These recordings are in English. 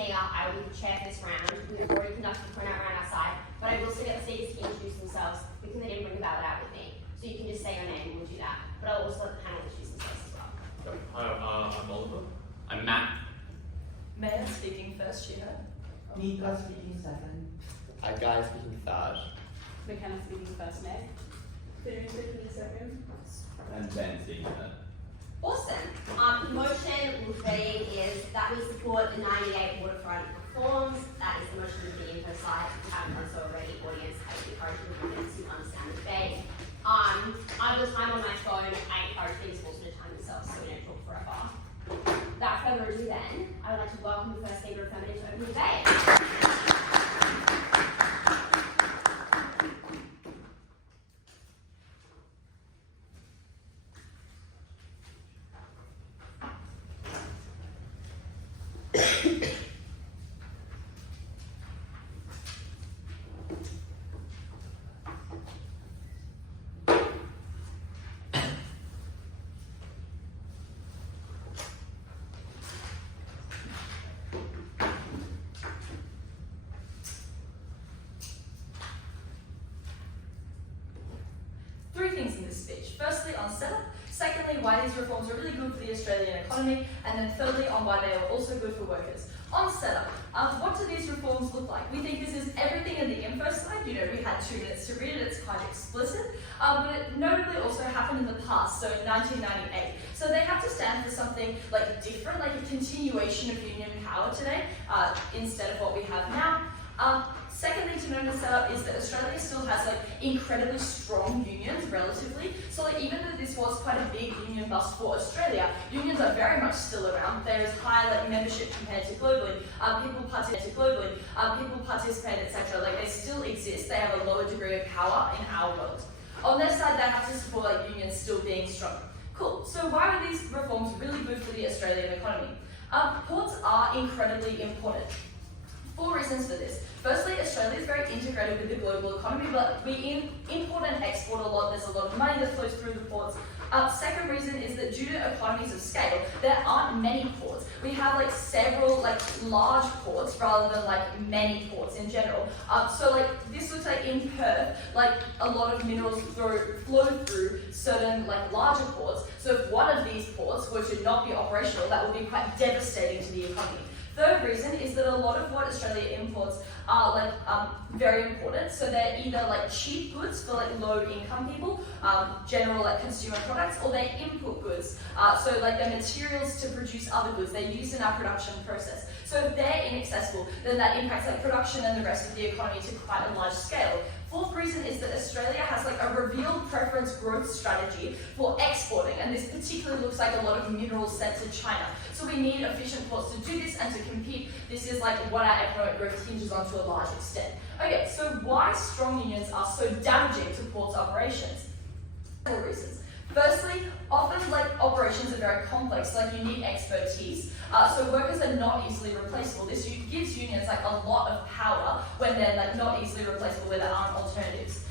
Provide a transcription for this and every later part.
Mia. I will be the chair for this round. We have already conducted a point out round outside, but I will still get the speakers to introduce themselves because they didn't bring the ballot out with me. So you can just say your name and we'll do that. But I'll also let the panel introduce themselves as well. Hi, I'm Oliver. I'm Matt. Maya speaking first, Sheila. Nicola speaking second. Guy speaking third. McKenna speaking first, Meg. Vivian speaking second. And Ben speaking third. Awesome. The motion will read is that we support the 98 waterfront reforms. That is the motion of the info site. We haven't done so already, audience. I encourage everyone to understand the debate. I've got time on my phone. I encourage things also to time themselves so we don't talk forever. Without further ado then, I would like to welcome the first speaker of Feminine to open the debate. Three things in this speech. Firstly, on setup. Secondly, why these reforms are really good for the Australian economy. And then thirdly, on why they are also good for workers. On setup, what do these reforms look like? We think this is everything in the info slide. You know, we had 2 minutes to read it. It's quite explicit. But it notably also happened in the past, so in 1998. So they have to stand for something like different, like a continuation of union power today, instead of what we have now. Secondly, to note in the setup is that Australia still has like incredibly strong unions relatively. So like even though this was quite a big union bust for Australia, unions are very much still around. There is high like membership compared to globally. People participate, etc. Like they still exist. They have a lower degree of power in our world. On their side, they have to support like unions still being strong. Cool. So why are these reforms really good for the Australian economy? Ports are incredibly important. 4 reasons for this. Firstly, Australia is very integrated with the global economy, but we import and export a lot. There's a lot of money that flows through the ports. Second reason is that due to economies of scale, there aren't many ports. We have like several like large ports rather than like many ports in general. So like this looks like in Perth, like a lot of minerals flow through certain like larger ports. So if one of these ports were to not be operational, that would be quite devastating to the economy. Third reason is that a lot of what Australia imports are like very important. So they're either like cheap goods for like low income people, general like consumer products, or they're input goods. So like they're materials to produce other goods. They're used in our production process. So if they're inaccessible, then that impacts like production and the rest of the economy to quite a large scale. Fourth reason is that Australia has like a revealed preference growth strategy for exporting, and this particularly looks like a lot of minerals sent to China. So we need efficient ports to do this and to compete. This is like what our economic growth hinges on to a large extent. Okay, so why strong unions are so damaging to ports operations? Several reasons. Firstly, often like operations are very complex, like you need expertise. So workers are not easily replaceable. This gives unions like a lot of power when they're like not easily replaceable, where there aren't alternatives.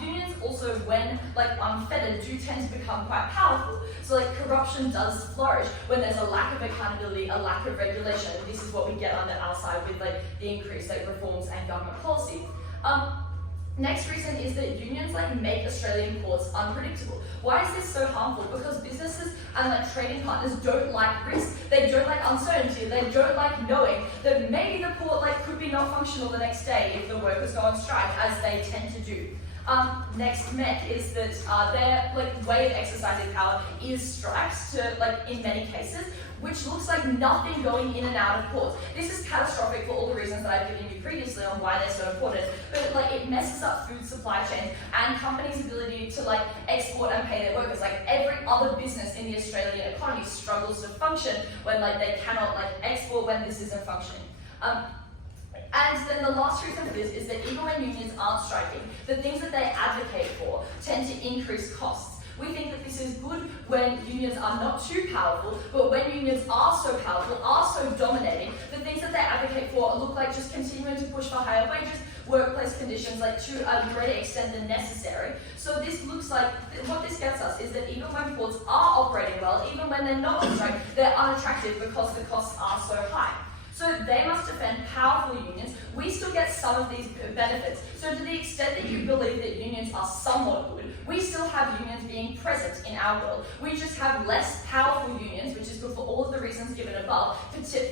Unions also, when like unfettered, do tend to become quite powerful. So like corruption does flourish when there's a lack of accountability, a lack of regulation. And this is what we get under our side with like the increased like reforms and government policy. Next reason is that unions like make Australian ports unpredictable. Why is this so harmful? Because businesses and like trading partners don't like risk. They don't like uncertainty. They don't like knowing that maybe the port like could be not functional the next day if the workers go on strike, as they tend to do. Next met is that their like way of exercising power is strikes to like in many cases, which looks like nothing going in and out of ports. This is catastrophic for all the reasons that I've given you previously on why they're so important, but like it messes up food supply chains and companies' ability to like export and pay their workers. Like every other business in the Australian economy struggles to function when like they cannot like export when this isn't functioning. And then the last reason for this is that even when unions aren't striking, the things that they advocate for tend to increase costs. We think that this is good when unions are not too powerful, but when unions are so powerful, are so dominating, the things that they advocate for look like just continuing to push for higher wages, workplace conditions like to a greater extent than necessary. So this looks like, what this gets us is that even when ports are operating well, even when they're not on strike, they're unattractive because the costs are so high. So they must defend powerful unions, we still get some of these benefits. So to the extent that you believe that unions are somewhat good, we still have unions being present in our world. We just have less powerful unions, which is good for all of the reasons given above,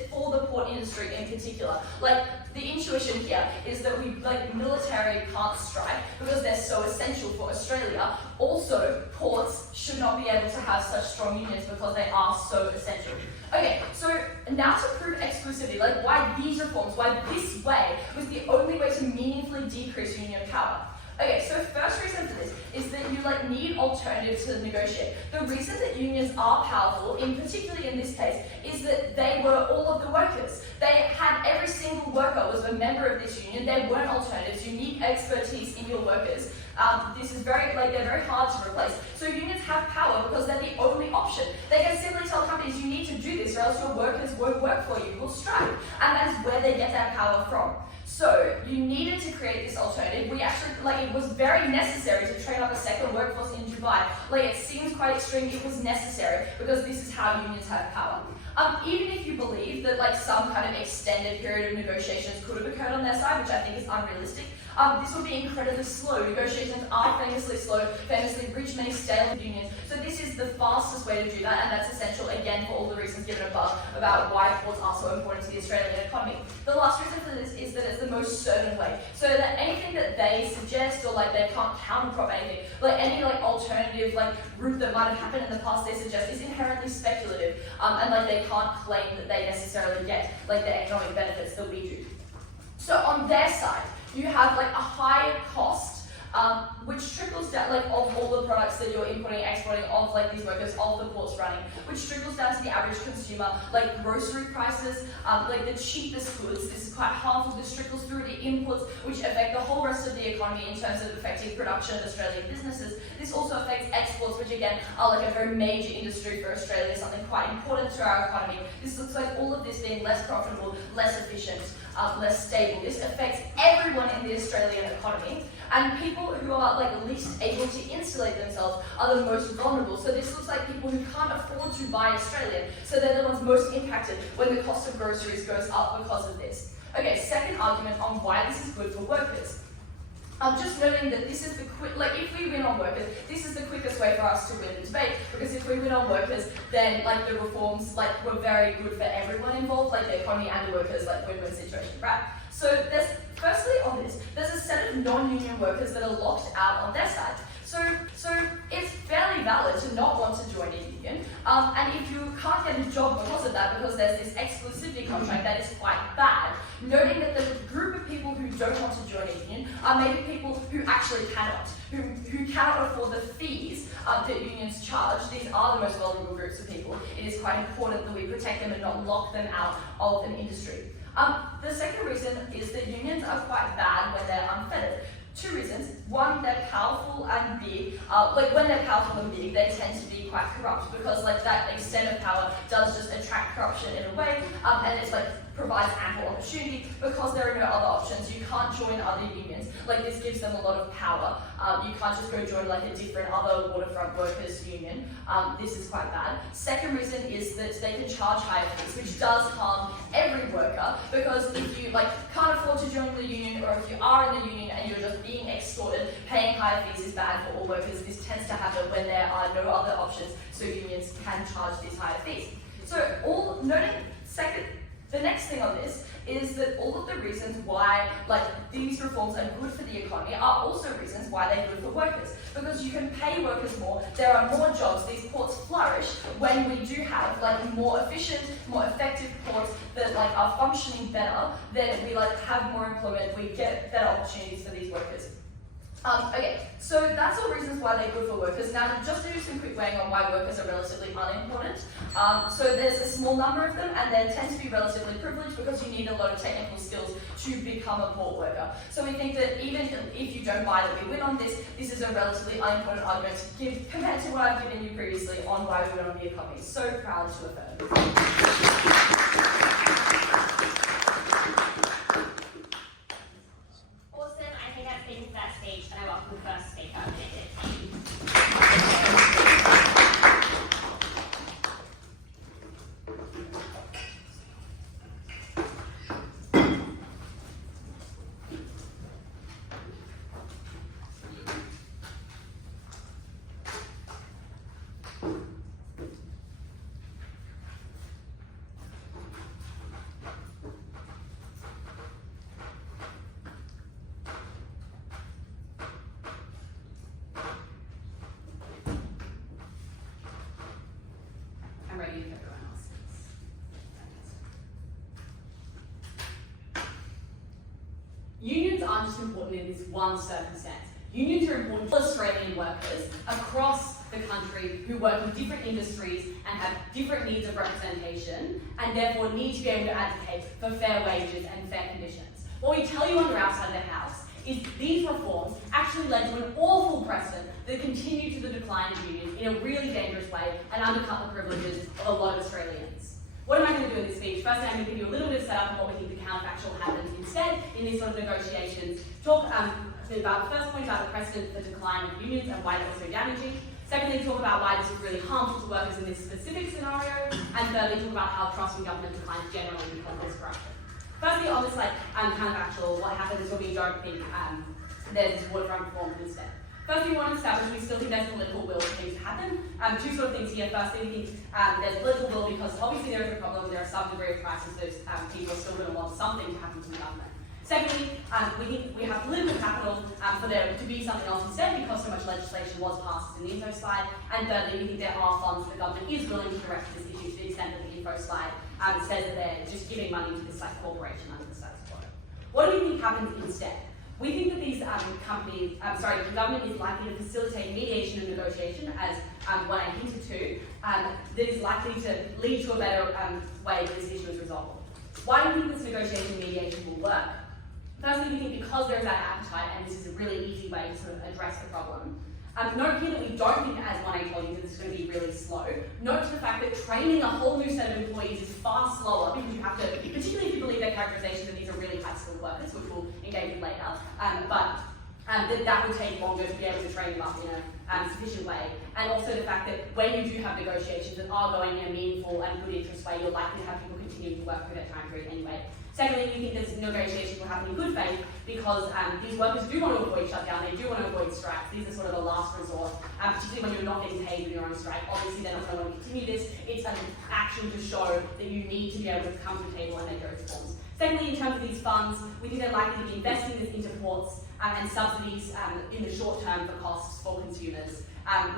for the port industry in particular. Like, the intuition here is that military can't strike because they're so essential for Australia. Also, ports should not be able to have such strong unions because they are so essential. Okay, so now to prove exclusivity, why these reforms, why this way was the only way to meaningfully decrease union power. Okay, so first reason for this is that you need alternatives to negotiate. The reason that unions are powerful, particularly in this case, is that they were all of the workers. They had every single worker was a member of this union. There weren't alternatives. You need expertise in your workers. This is they're very hard to replace. So unions have power because they're the only option. They can simply tell companies, you need to do this or else your workers won't work for you, will strike. And that is where they get that power from. So you needed to create this alternative. We actually, it was very necessary to train up a second workforce in Dubai. It seems quite extreme, it was necessary because this is how unions have power. Even if you believe that some kind of extended period of negotiations could have occurred on their side, which I think is unrealistic, this would be incredibly slow. Negotiations are famously slow, famously reach many stalemate unions. So this is the fastest way to do that, and that's essential again for all the reasons given above about why ports are so important to the Australian economy. The last reason for this is that it's the most certain way. So that anything that they suggest or they can't counterprop anything, any alternative route that might have happened in the past they suggest is inherently speculative, and they can't claim that they necessarily get the economic benefits that we do. So on their side, you have a higher cost, which trickles down of all the products that you're importing, exporting, of these workers, of the ports running, which trickles down to the average consumer, grocery prices, the cheapest goods. This is quite harmful. This trickles through to inputs, which affect the whole rest of the economy in terms of affecting production of Australian businesses. This also affects exports, which again are a very major industry for Australia, something quite important to our economy. This looks like all of this being less profitable, less efficient, less stable. This affects everyone in the Australian economy, and people who are least able to insulate themselves are the most vulnerable. So this looks like people who can't afford to buy Australian, so they're the ones most impacted when the cost of groceries goes up because of this. Okay, second argument on why this is good for workers. I'm just noting that this is the if we win on workers, this is the quickest way for us to win the debate, because if we win on workers, then the reforms were very good for everyone involved, the economy and the workers, win-win situation, right? So there's, firstly on this, there's a set of non-union workers that are locked out on their side. So it's fairly valid to not want to join a union, and if you can't get a job because of that, because there's this exclusivity contract, that is quite bad. Noting that the group of people who don't want to join a union are maybe people who actually cannot, who cannot afford the fees that unions charge. These are the most vulnerable groups of people. It is quite important that we protect them and not lock them out of an industry. The second reason is that unions are quite bad when they're unfettered. Two reasons. One, they're powerful and big. When they're powerful and big, they tend to be quite corrupt because that extent of power does just attract corruption in a way, and it's provides ample opportunity because there are no other options. You can't join other unions. This gives them a lot of power. You can't just go join a different other waterfront workers union. This is quite bad. Second reason is that they can charge higher fees, which does harm every worker, because if you can't afford to join the union, or if you are in the union and you're just being extorted, paying higher fees is bad for all workers. This tends to happen when there are no other options, so unions can charge these higher fees. So the next thing on this is that all of the reasons why these reforms are good for the economy are also reasons why they're good for workers. Because you can pay workers more, there are more jobs, these ports flourish when we do have more efficient, more effective ports that are functioning better, then we have more employment, we get better opportunities for these workers. Okay, so that's all reasons why they're good for workers. Now, just to do some quick weighing on why workers are relatively unimportant. So there's a small number of them, and they tend to be relatively privileged because you need a lot of technical skills to become a port worker. So we think that even if you don't buy that we win on this, this is a relatively unimportant argument compared to what I've given you previously on why we win on the economy. So proud to affirm. And I welcome the first speaker, Thank you. aren't just important in this one circumstance. Unions are important for Australian workers across the country who work in different industries and have different needs of representation and therefore need to be able to advocate for fair wages and fair conditions. What we tell you on the outside of the House is these reforms actually led to an awful precedent that continued to the decline of unions in a really dangerous way and undercut the privileges of a lot of Australians. What am I going to do in this speech? Firstly, I'm going to give you a little bit of setup on what we think the counterfactual happens instead in these sort of negotiations. Talk about the first point about the precedent for the decline of unions and why that was so damaging. Secondly, talk about why this was really harmful to workers in this specific scenario. And thirdly, talk about how trust in government declines generally because of this corruption. Firstly, on this counterfactual, what happens is when we don't think there's waterfront reform instead. Firstly, we want to establish we still think there's political will for things to happen. Two sort of things here. Firstly, we think there's political will because obviously there is a problem, there is some degree of crisis, those people are still going to want something to happen to the government. Secondly, we think we have political capital for there to be something else instead because so much legislation was passed in the info slide. And thirdly, we think there are funds the government is willing to direct this issue to the extent that the info slide says that they're just giving money to this corporation under the status quo. What do we think happens instead? We think that these the government is likely to facilitate mediation and negotiation, as what I hinted to, that is likely to lead to a better way that this issue is resolved. Why do we think this negotiation and mediation will work? Firstly, we think because there is that appetite, and this is a really easy way to sort of address the problem. Note here that we don't think, as one I told you, that this is going to be really slow. Note the fact that training a whole new set of employees is far slower because you have to, particularly if you believe their characterization that these are really high-skilled workers, which we'll engage with later, that would take longer to be able to train them up in a sufficient way. And also the fact that when you do have negotiations that are going in a meaningful and good interest way, you're likely to have people continue to work through that time period anyway. Secondly, we think this negotiation will happen in good faith because these workers do want to avoid shutdown, they do want to avoid strikes. These are sort of a last resort, particularly when you're not getting paid when you're on strike. Obviously, they're not going to want to continue this. It's an action to show that you need to be able to come to the table and make those reforms. Secondly, in terms of these funds, we think they're likely to be investing this into ports and subsidies in the short term for costs for consumers.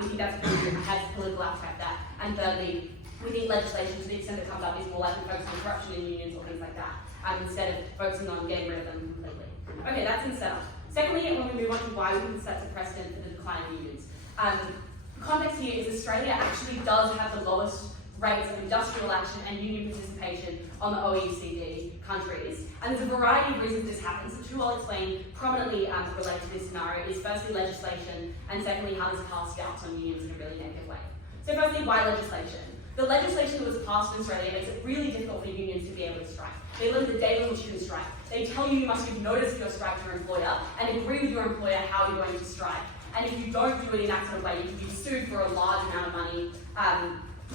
We think that's has political aspect that. And thirdly, we think legislation, to the extent that comes up, is more likely to focus on corruption in unions or things like that, instead of focusing on getting rid of them completely. Okay, that's in setup. Secondly, when we move on to why we think this sets a precedent for the decline of unions. The context here is Australia actually does have the lowest rates of industrial action and union participation on the OECD countries. And there's a variety of reasons this happens. The two I'll explain prominently relate to this scenario is firstly legislation, and secondly how this casts doubts on unions in a really negative way. So firstly, why legislation? The legislation that was passed in Australia makes it really difficult for unions to be able to strike. They limit the date on which you can strike. They tell you you must give notice of your strike to your employer and agree with your employer how you're going to strike. And if you don't do it in that sort of way, you can be sued for a large amount of money,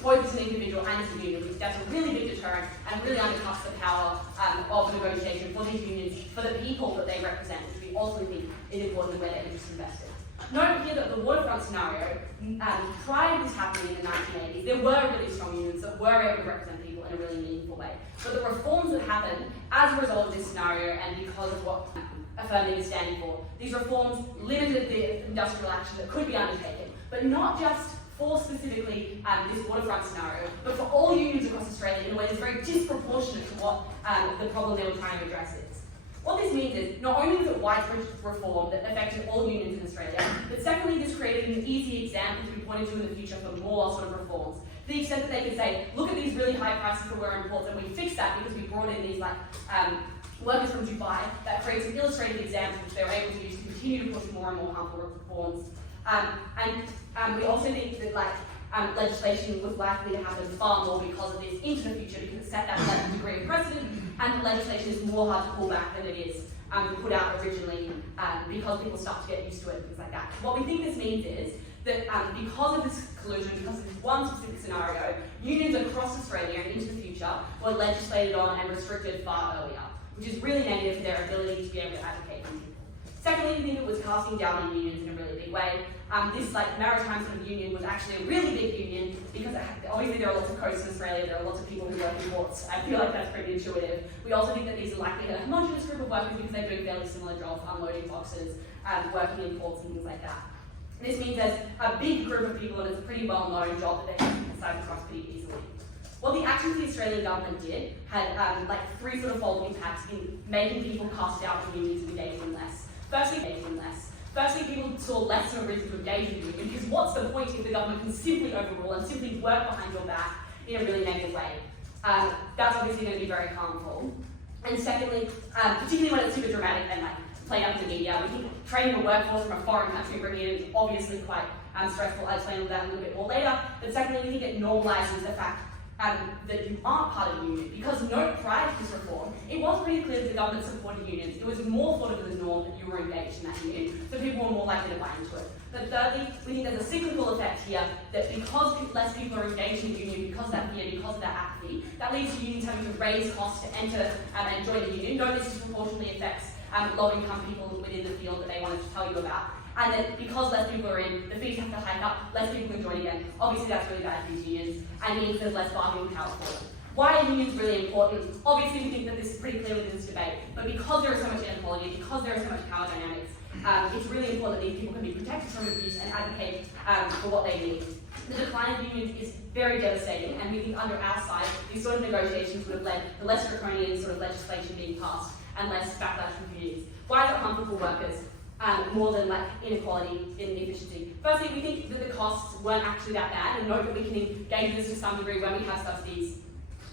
both as an individual and as a union, which that's a really big deterrent and really undercuts the power of negotiation for these unions, for the people that they represent, which we ultimately think is important and where their interests are invested. Note here that the waterfront scenario, prior to this happening in the 1980s, there were really strong unions that were able to represent people in a really meaningful way. But the reforms that happened as a result of this scenario and because of what affirming is standing for, these reforms limited the industrial action that could be undertaken, but not just for specifically this waterfront scenario, but for all unions across Australia in a way that's very disproportionate to what the problem they were trying to address is. What this means is, not only was it widespread reform that affected all unions in Australia, but secondly, this created an easy example to be pointed to in the future for more sort of reforms. To the extent that they could say, look at these really high prices that we're importing, and we fixed that because we brought in these workers from Dubai. That creates an illustrative example which they were able to use to continue to push more and more harmful reforms. We also think that legislation was likely to happen far more because of this into the future because it set that degree of precedent, and the legislation is more hard to pull back than it is put out originally because people start to get used to it and things like that. What we think this means is that because of this collusion, because of this one specific scenario, unions across Australia and into the future were legislated on and restricted far earlier, which is really negative for their ability to be able to advocate for people. Secondly, we think it was casting down on unions in a really big way. This maritime sort of union was actually a really big union because obviously there are lots of coasts in Australia, there are lots of people who work in ports. I feel like that's pretty intuitive. We also think that these are likely a homogenous group of workers because they're doing fairly similar jobs, unloading boxes, working in ports and things like that. This means there's a big group of people and it's a pretty well-known job that they can decide across pretty easily. What the actions the Australian government did had like three sort of fold impacts in making people cast out the unions and engage them less. Firstly, people saw less of a reason to engage in the union, because what's the point if the government can simply overrule and simply work behind your back in a really negative way? That's obviously going to be very harmful. And secondly, particularly when it's super dramatic and like played up in the media, we think training a workforce from a foreign country and bringing it in is obviously quite stressful. I'll explain that a little bit more later. But secondly, we think it normalises the fact that you aren't part of the union, because prior to this reform, it was pretty clear that the government supported unions. It was more thought of as a norm that you were engaged in that union, so people were more likely to buy into it. But thirdly, we think there's a cyclical effect here that because less people are engaged in the union, because of that fear, because of that apathy, that leads to unions having to raise costs to enter and join the union. Note this disproportionately affects low-income people within the field that they wanted to tell you about. And that because less people are in, the fees have to hike up, less people can join again. Obviously that's really bad for these unions and means there's less bargaining power for them. Why are unions really important? Obviously we think that this is pretty clear within this debate, but because there is so much inequality, because there is so much power dynamics, it's really important that these people can be protected from abuse and advocate for what they need. The decline of unions is very devastating, and we think under our side, these sort of negotiations would have led to less draconian sort of legislation being passed and less backlash from unions. Why is it harmful for workers? More than like inequality and inefficiency. Firstly, we think that the costs weren't actually that bad, and note that we can engage this to some degree when we have subsidies.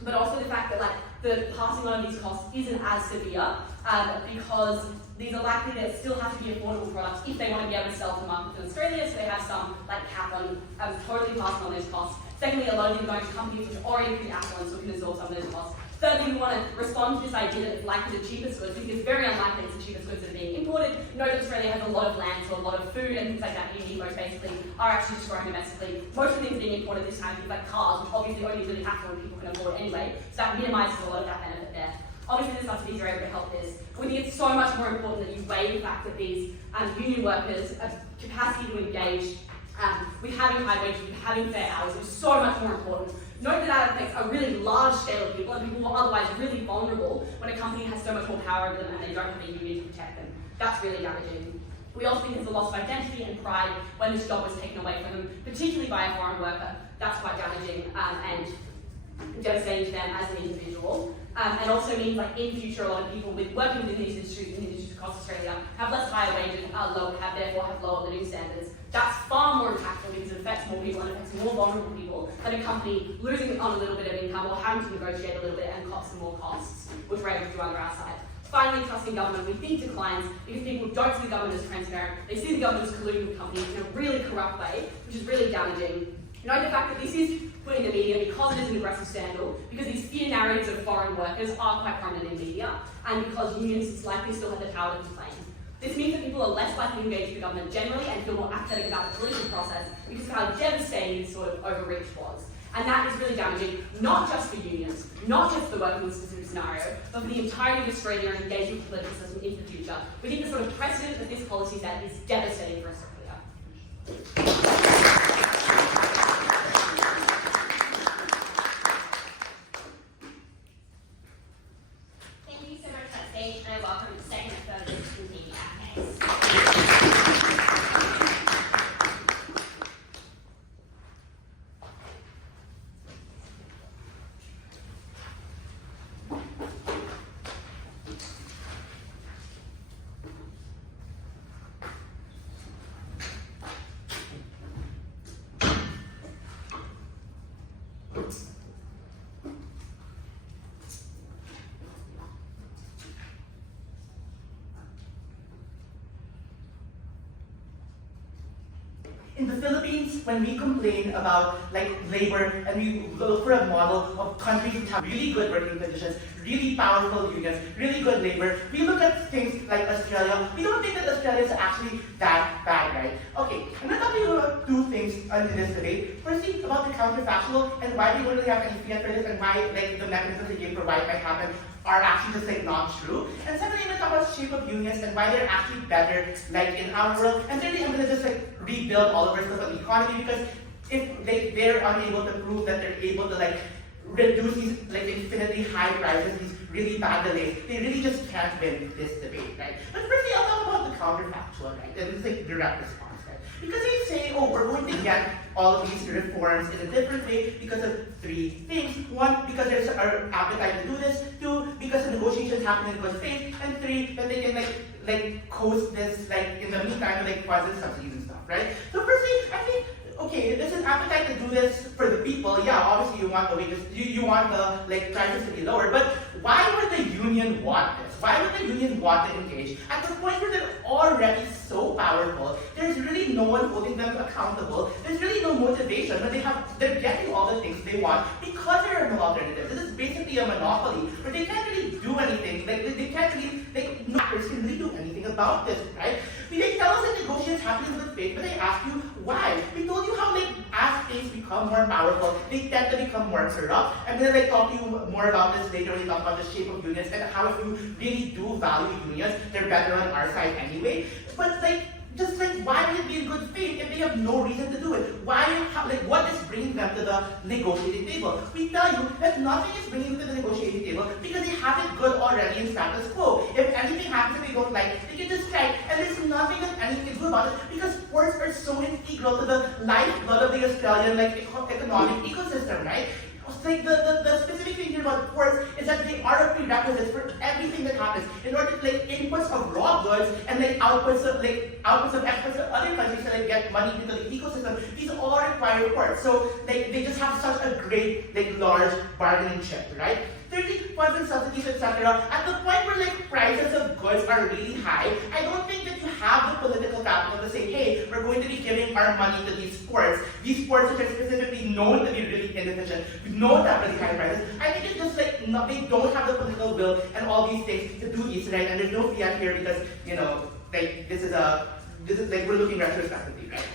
But also the fact that like the passing on of these costs isn't as severe because these are likely to still have to be affordable products if they want to be able to sell to the market in Australia, so they have some like cap on totally passing on those costs. Secondly, a lot of them are going to companies which are already pretty affluent, so we can absorb some of those costs. Thirdly, we want to respond to this idea that it's likely the cheapest goods. We think it's very unlikely it's the cheapest goods that are being imported. Note that Australia has a lot of land, so a lot of food and things like that you need most basically are actually just grown domestically. Most of the things being imported this time, things like cars, which obviously only really affluent people can afford anyway, so that minimises a lot of that benefit there. Obviously the subsidies are able to help this. We think it's so much more important that you weigh the fact that these union workers' capacity to engage with having high wages, with having fair hours, is so much more important. Note that that affects a really large scale of people, and people who are otherwise really vulnerable when a company has so much more power over them and they don't have a union to protect them. That's really damaging. We also think there's a loss of identity and pride when this job was taken away from them, particularly by a foreign worker. That's quite damaging and devastating to them as an individual. And also means like in future a lot of people working within these industries across Australia have less higher wages, therefore have lower living standards. That's far more impactful because it affects more people and affects more vulnerable people than a company losing on a little bit of income or having to negotiate a little bit and cost them more costs, which we're able to do under our side. Finally, trust in government we think declines because people don't see the government as transparent. They see the government as colluding with companies in a really corrupt way, which is really damaging. Note the fact that this is put in the media because it is an aggressive scandal, because these fear narratives of foreign workers are quite prominent in media, and because unions likely still have the power to complain. This means that people are less likely to engage with the government generally and feel more apathetic about the political process because of how devastating this sort of overreach was. And that is really damaging, not just for unions, not just for working in a specific scenario, but for the entirety of Australia and engaging with the political system in the future. We think the sort of precedent that this policy set is devastating for Australia. Thank you so much for that stage, and I welcome the second further to continue our case. In the Philippines, when we complain about like labor and we look for a model of countries that have really good working conditions, really powerful unions, really good labor, we look at things like Australia. We don't think that Australia is actually that bad, right? Okay, I'm going to talk to you about two things in this debate. Firstly, about the counterfactual and why we don't really have any fiat for this and why like the mechanisms they give for why it might happen are actually just like not true. And secondly, I'm going to talk about shape of unions and why they're actually better like in our world. And thirdly, I'm going to just like rebuild all of our stuff on the economy because if they're unable to prove that they're able to like reduce these like infinitely high prices, these really bad delays, they really just can't win this debate, right? But firstly, I'll talk about the counterfactual, right? And it's like direct response, right? Because they say, oh, we're going to get all of these reforms in a different way because of three things. One, because there's an appetite to do this. Two, because the negotiations happen in good faith. And three, that they can like coast this in the meantime with funds and subsidies and stuff, right? So firstly, I think, okay, there's an appetite to do this for the people. Yeah, obviously you want the wages, you want the prices to be lower, but why would the union want this? Why would the union want to engage? At the point where they're already so powerful, there's really no one holding them accountable. There's really no motivation when they're getting all the things they want because there are no alternatives. This is basically a monopoly where they can't really do anything. They can't really, no actors can really do anything about this, right? They tell us that negotiations happen in good faith, but they ask you why. We told you how as things become more powerful, they tend to become more corrupt. I'm gonna talk to you more about this later when we talk about the shape of unions and how if you really do value unions, they're better on our side anyway. But why would it be in good faith if they have no reason to do it? What is bringing them to the negotiating table? We tell you that nothing is bringing them to the negotiating table because they have it good already in status quo. If anything happens that they don't like, they can just strike, and there's nothing that anyone can do about it because ports are so integral to the lifeblood of the Australian economic ecosystem, right? The specific thing here about ports is that they are a prerequisite for everything that happens. In order to inputs of raw goods and outputs of exports to other countries to get money into the ecosystem, these all require ports. So they just have such a great large bargaining chip, right? Thirdly, funds and subsidies, etc. At the point where prices of goods are really high, I don't think that you have the political capital to say, hey, we're going to be giving our money to these ports which are specifically known to be really inefficient, known to have really high prices. I think it's just they don't have the political will and all these things to do these, right? And there's no fiat here because this is we're looking retrospectively, right?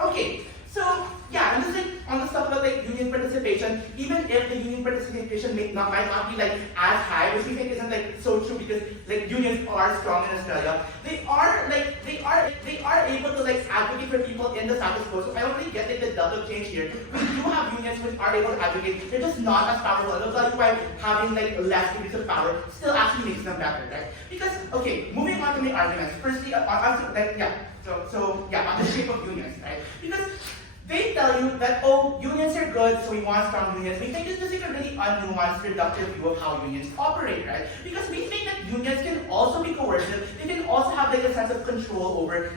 Okay. So yeah, and just on the stuff about union participation, even if the union participation might not be as high, which we think isn't so true because unions are strong in Australia, they are able to advocate for people in the status quo. So I don't really get the delta change here. We do have unions which are able to advocate, they're just not as powerful. And I'll tell you why having less degrees of power still actually makes them better, right? Because okay, moving on to my arguments. Firstly, on the shape of unions, right? Because they tell you that, oh, unions are good, so we want strong unions. We think this is a really unnuanced, reductive view of how unions operate, right? Because we think that unions can also be coercive. They can also have a sense of control over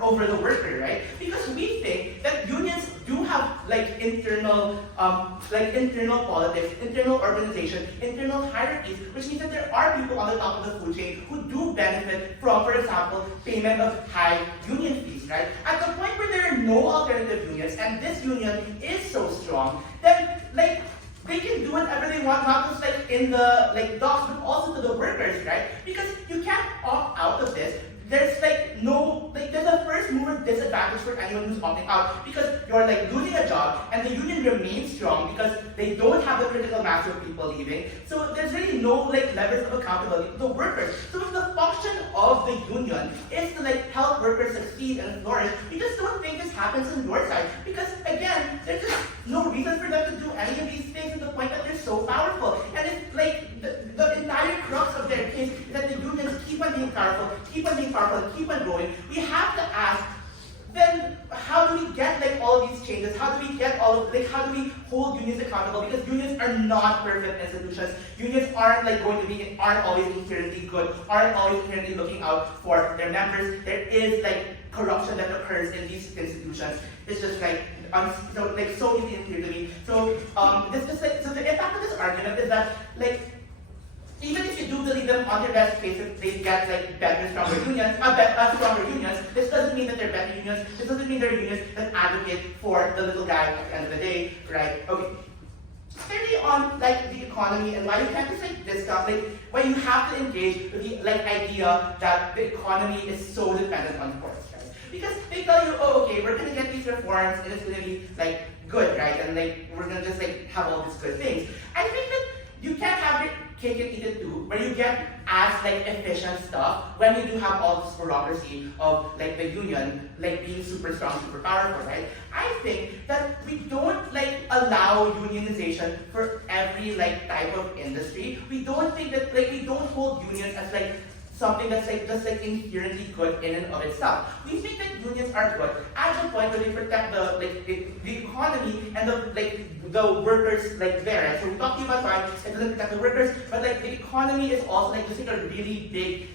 over the worker, right? Because we think that unions do have internal politics, internal organization, internal hierarchies, which means that there are people on the top of the food chain who do benefit from, for example, payment of high union fees, right? At the point where there are no alternative unions and this union is so strong, then they can do whatever they want, not just in the docks, but also to the workers, right? Because you can't opt out of this. There's there's a first mover disadvantage for anyone who's opting out because you're losing a job and the union remains strong because they don't have the critical mass of people leaving. So there's really no levers of accountability to the workers. So if the function of the union is to help workers succeed and flourish, we just don't think this happens on your side because again, there's just no reason for them to do any of these things to the point that they're so powerful. And it's the entire crux of their case is that the unions keep on being powerful, and keep on growing. We have to ask, then how do we get all of these changes? How do we get how do we hold unions accountable? Because unions are not perfect institutions. Unions aren't aren't always inherently good, aren't always inherently looking out for their members. There is corruption that occurs in these institutions. It's just so easy and clear to me. So so the impact of this argument is that even if you do believe them on their best cases, they get better, stronger unions, this doesn't mean that they're better unions. This doesn't mean they're unions that advocate for the little guy at the end of the day, right? Okay. Thirdly, on the economy and why you can't just discuss why you have to engage with the idea that the economy is so dependent on ports, right? Because they tell you, oh, okay, we're gonna get these reforms and it's gonna be good, right? And we're gonna just have all these good things. I think that you can't have it cake and eat it too, where you get as efficient stuff when you do have all this bureaucracy of the union being super strong, super powerful, right? I think that we don't allow unionization for every type of industry. We don't think that we don't hold unions as something that's just inherently good in and of itself. We think that unions are good at the point where they protect the economy and the workers there. So we're talking about why it doesn't protect the workers, but the economy is also just a really big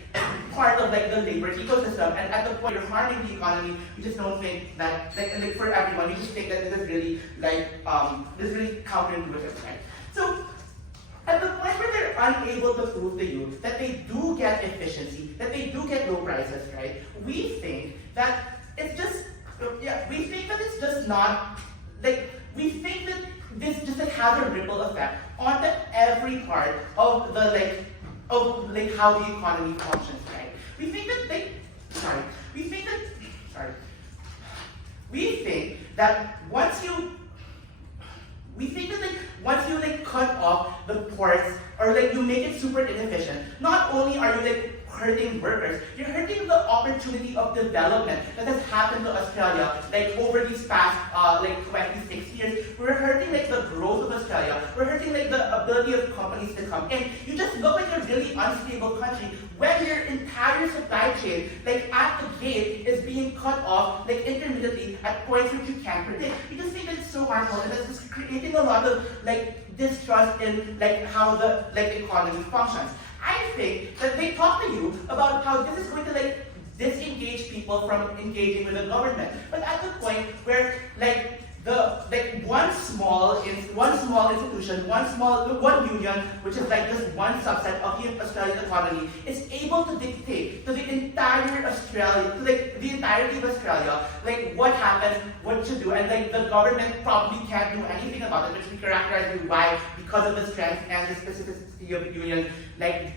part of the labor ecosystem. And at the point you're harming the economy, we just don't think that for everyone, we just think that this is really counterintuitive, right? So at the point where they're unable to prove to you that they do get efficiency, that they do get low prices, right? We think that it's just not we think that this just has a ripple effect onto every part of how the economy functions, right? We think that once you cut off the ports or you make it super inefficient, not only are you hurting workers, you're hurting the opportunity of development that has happened to Australia over these past 26 years. We're hurting the growth of Australia. We're hurting the ability of companies to come in. You just look like a really unstable country when your entire supply chain at the gate is being cut off intermittently at points which you can't predict. You just think it's so harmful and it's just creating a lot of distrust in how the economy functions. I think that they talk to you about how this is going to disengage people from engaging with the government. But at the point where one small institution, one union, which is just one subset of the Australian economy, is able to dictate to the entire Australia, the entirety of Australia, what happens, what to do, and the government probably can't do anything about it, which we characterize why, because of the strength and the specificity of the union,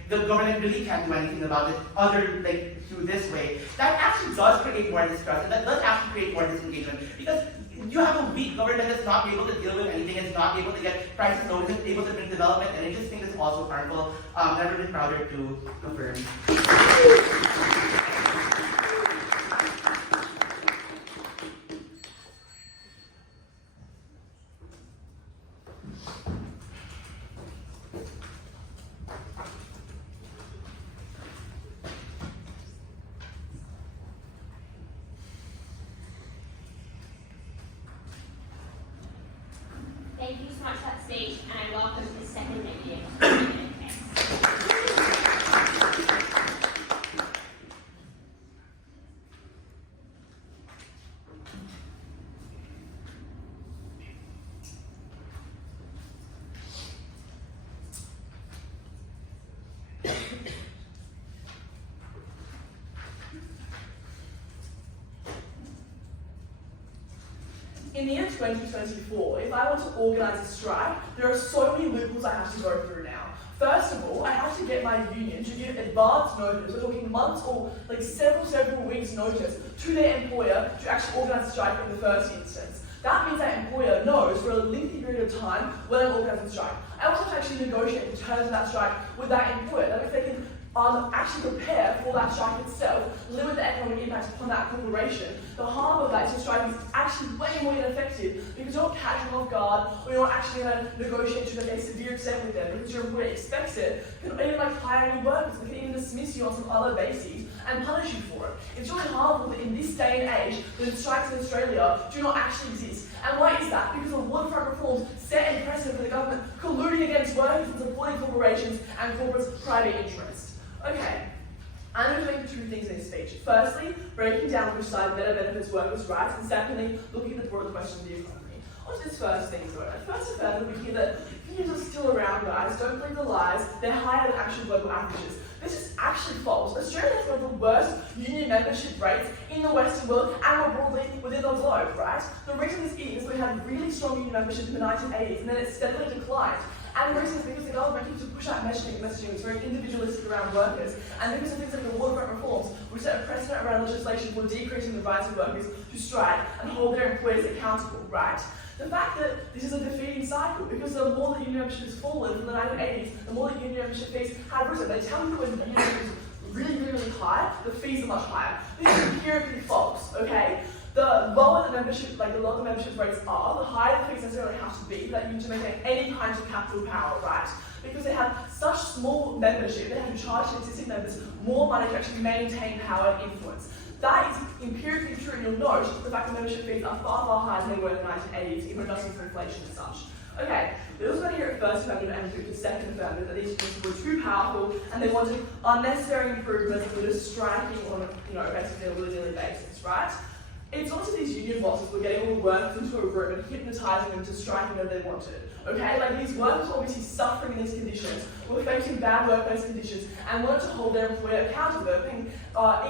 the government really can't do anything about it other through this way. That actually does create more distrust, and that does actually create more disengagement, because you have a weak government that's not able to deal with anything, it's not able to get prices low, isn't able to bring development, and I just think it's also harmful. Never been prouder to confirm. Thank you so much for that speech, and I welcome the second deputy. In the year 2024, if I want to organise a strike, there are so many loopholes I have to go through now. First of all, I have to get my union to give advance notice, we're talking months or several weeks notice, to their employer to actually organise a strike in the first instance. That means that employer knows for a lengthy period of time when I'm organising a strike. I also have to actually negotiate the terms of that strike with that employer. That means they can actually prepare for that strike itself, limit the economic impact upon that corporation. The harm of that is the strike is actually way more ineffective because you're not catching them off guard, or you're not actually going to negotiate to a severe extent with them because your employer expects it. You can even hire new workers, they can even dismiss you on some other bases and punish you for it. It's really harmful that in this day and age, the strikes in Australia do not actually exist. And why is that? Because the waterfront reforms set a precedent for the government colluding against workers and supporting corporations and corporates' private interests. Okay, I'm going to make two things in this speech. Firstly, breaking down which side better benefits workers' rights, and secondly, looking at the broader question of the economy. What's this first thing though? First and further, we hear that unions are still around, guys. Don't believe the lies. They're higher than actual global averages. This is actually false. Australia has one of the worst union membership rates in the Western world and more broadly within the globe, right? The reason this is we had really strong union membership in the 1980s and then it steadily declined. And the reason is because the government keeps to push out messaging is very individualistic around workers, and because of things like the waterfront reforms, we set a precedent around legislation for decreasing the rights of workers to strike and hold their employers accountable, right? The fact that this is a defeating cycle, because the more that union membership has fallen from the 1980s, the more that union membership fees have risen. They tell you when union membership is really high, the fees are much higher. This is empirically false, okay? The lower the membership, the lower the membership rates are, the higher the fees necessarily have to be for that union to maintain any kind of capital power, right? because they have such small membership, they have to charge their existing members more money to actually maintain power and influence. That is empirically true, and you'll note the fact that membership fees are far, far higher than they were in the 1980s, even adjusting for inflation and such. Okay, we're also going to hear at first affirmative and the second affirmative that these were too powerful and they wanted unnecessary improvements that were just striking on a, basically a willy-nilly basis, right? It's not that these union bosses were getting all the workers into a room and hypnotising them to strike whenever they wanted. Okay, like these workers were obviously suffering in these conditions, were facing bad workplace conditions, and wanted to hold their employer accountable, paying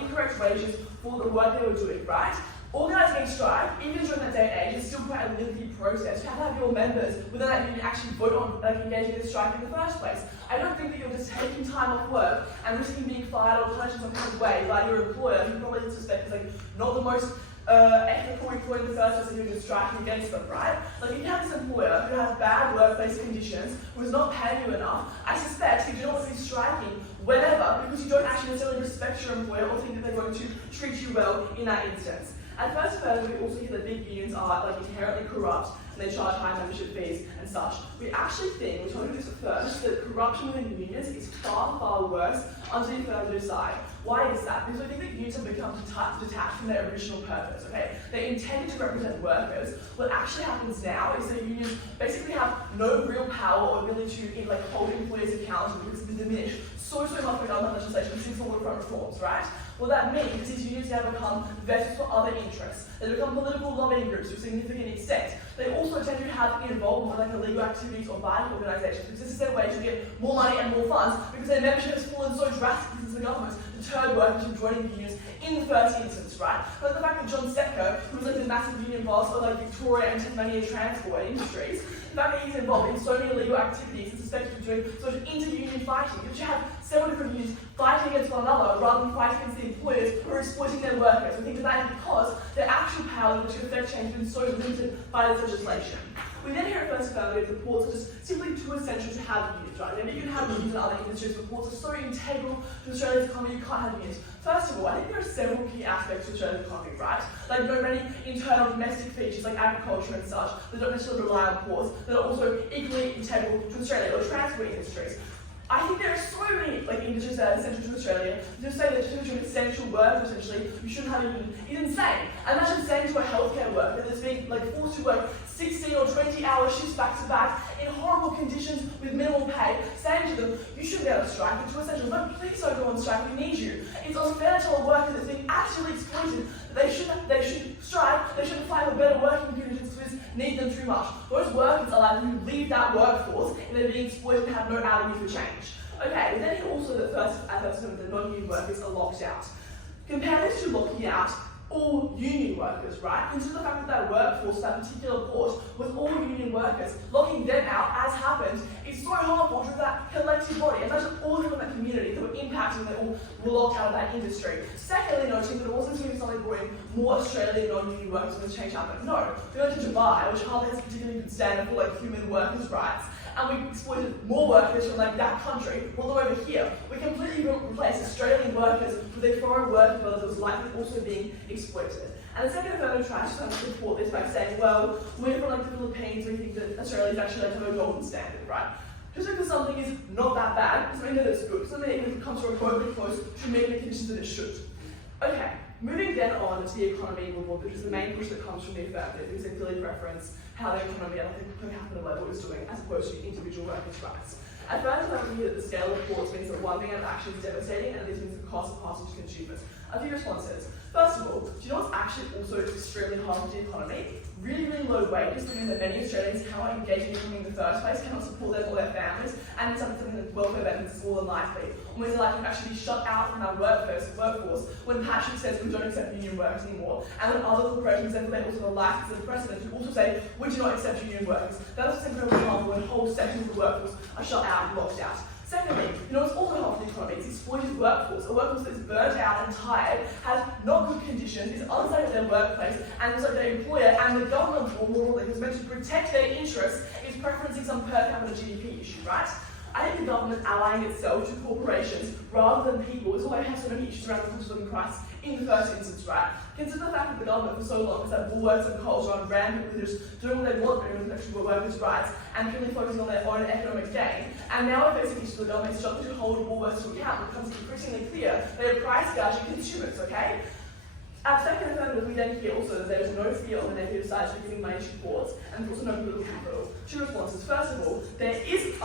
incorrect wages for the work they were doing, right? Organising a strike, even during that day and age, is still quite a lengthy process. You have to have your members within that union actually vote on engaging in the strike in the first place. I don't think that you're just taking time off work and risking being fired or punished in some kind of way by your employer, who probably suspect is like not the most ethical employer in the first place, and you're just striking against them, right? Like if you have this employer who has bad workplace conditions, who is not paying you enough, I suspect you do not want to be striking whenever, because you don't actually necessarily respect your employer or think that they're going to treat you well in that instance. At first further, we also hear that big unions are inherently corrupt and they charge high membership fees and such. We actually think, we told you this at first, that corruption within unions is far, far worse under the affirmative side. Why is that? Because we think that unions have become detached from their original purpose, okay? They're intended to represent workers. What actually happens now is that unions basically have no real power or ability to hold employers accountable because it's been diminished so much by government legislation since the waterfront reforms, right? What that means is these unions now become vessels for other interests. They become political lobbying groups to a significant extent. They also tend to have involvement with illegal activities or violent organisations because this is their way to get more money and more funds because their membership has fallen so drastically since the government deterred workers from joining the unions in the first instance, right? But the fact that John Stepko, who was the massive union boss of Victoria and Tasmania transport industries, the fact that he's involved in so many illegal activities and suspected of doing sort of inter-union fighting, because you have several different unions fighting against one another rather than fighting against the employers who are exploiting their workers. I think that is because their actual power to affect change has been so limited by this legislation. We then hear at first affirmative that ports are just simply too essential to have unions, right? Maybe you can have unions in other industries, but ports are so integral to Australia's economy, you can't have unions. First of all, I think there are several key aspects to Australia's economy, right? Like there are many internal domestic features like agriculture and such that don't necessarily rely on ports, that are also equally integral to Australia, or transport industries. I think there are so many industries that are essential to Australia. To say that just because you're an essential worker, essentially, you shouldn't have a union is insane. Imagine saying to a healthcare worker that's being forced to work 16 or 20-hour shifts back to back in horrible conditions with minimal pay, saying to them, you shouldn't be able to strike, it's too essential. No, please don't go on strike, we need you. It's unfair to tell a worker that's being actually exploited that they should strike, they shouldn't fight for better working conditions because need them too much. Those workers are allowed to leave that workforce and they're being exploited and have no avenue for change. Okay, but then also the first the non-union workers are locked out. Compare this to locking out all union workers, right? Consider the fact that that workforce, that particular port, was all union workers. Locking them out, as happened, is so harmful to that collective body. Imagine all people in that community that were impacted and they all were locked out of that industry. Secondly, noting that it wasn't doing something bringing more Australian non-union workers when this change happened. No, we went to Dubai, which hardly has a particularly good standard for human workers' rights, and we exploited more workers from that country all the way over here. We completely replaced Australian workers with their foreign worker brothers that was likely also being exploited. And the second affirmative tries to support this by saying, well, we're from the Philippines, we think that Australia is actually a golden standard, right? Just because something is not that bad doesn't mean that it's good. Something even if it comes remotely close to meeting the conditions that it should. Okay, moving then on to the economy report, which is the main push that comes from the affirmative, because they clearly reference how the economy at the per capita level is doing as opposed to individual workers' rights. At first, I hear that the scale of ports means that one thing out of action is devastating, and this means the cost of passing to consumers. A few responses. First of all, do you know what's actually also extremely hard for the economy? Really, really low wages mean that many Australians cannot engage in the economy in the first place, cannot support them or their families, and in something that welfare benefits is more than likely. Or means they're likely to actually be shut out from our workforce when Patrick says we don't accept union workers anymore, and when other corporations then claim also the license of the precedent to also say we do not accept union workers. That is simply an example when whole sections of the workforce are shut out and locked out. Secondly, you know what's also hard for the economy? It's exploited workforce. A workforce that is burnt out and tired, has not good conditions, is unsafe at their workplace, and also their employer and the government, more broadly, who's meant to protect their interests, is preferencing some per capita GDP issue, right? I think the government allying itself to corporations rather than people is why we have so many issues around the cost of living crisis in the first instance, right? Consider the fact that the government for so long has had Woolworths and Coles around rampantly just doing what they want, but in protection of workers' rights and purely focusing on their own economic gain. And now we're facing issues with the government struggling to hold Woolworths to account. It becomes increasingly clear they are price gouging consumers, okay? Our second alternative, we then hear also that there is no fear on the negative side to giving money to ports, and also no political capital. Two responses. First of all, there is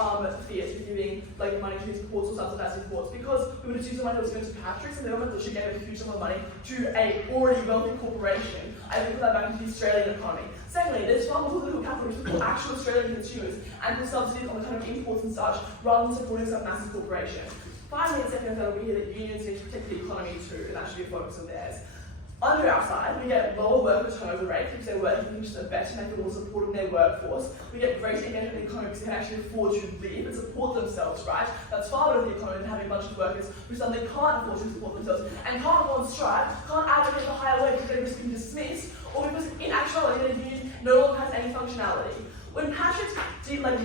fear to giving money to these ports or subsidizing ports because we would assume the money that was going to Patrick's and the government should give a huge sum of money to a already wealthy corporation. I think put that back into the Australian economy. Secondly, there's far more political capital to support actual Australian consumers and put subsidies on the kind of imports and such rather than supporting some massive corporation. Finally, and second and third, we hear that unions need to protect the economy too, and that should be a focus of theirs. Under our side, we get lower worker turnover rate because their working conditions are better, make them more supportive in their workforce. We get greater engagement in the economy because they can actually afford to live and support themselves, right? That's far better for the economy than having a bunch of workers who suddenly can't afford to support themselves and can't go on strike, can't advocate for higher wage because they're just being dismissed, or because in actuality their union no longer has any functionality. When Patrick's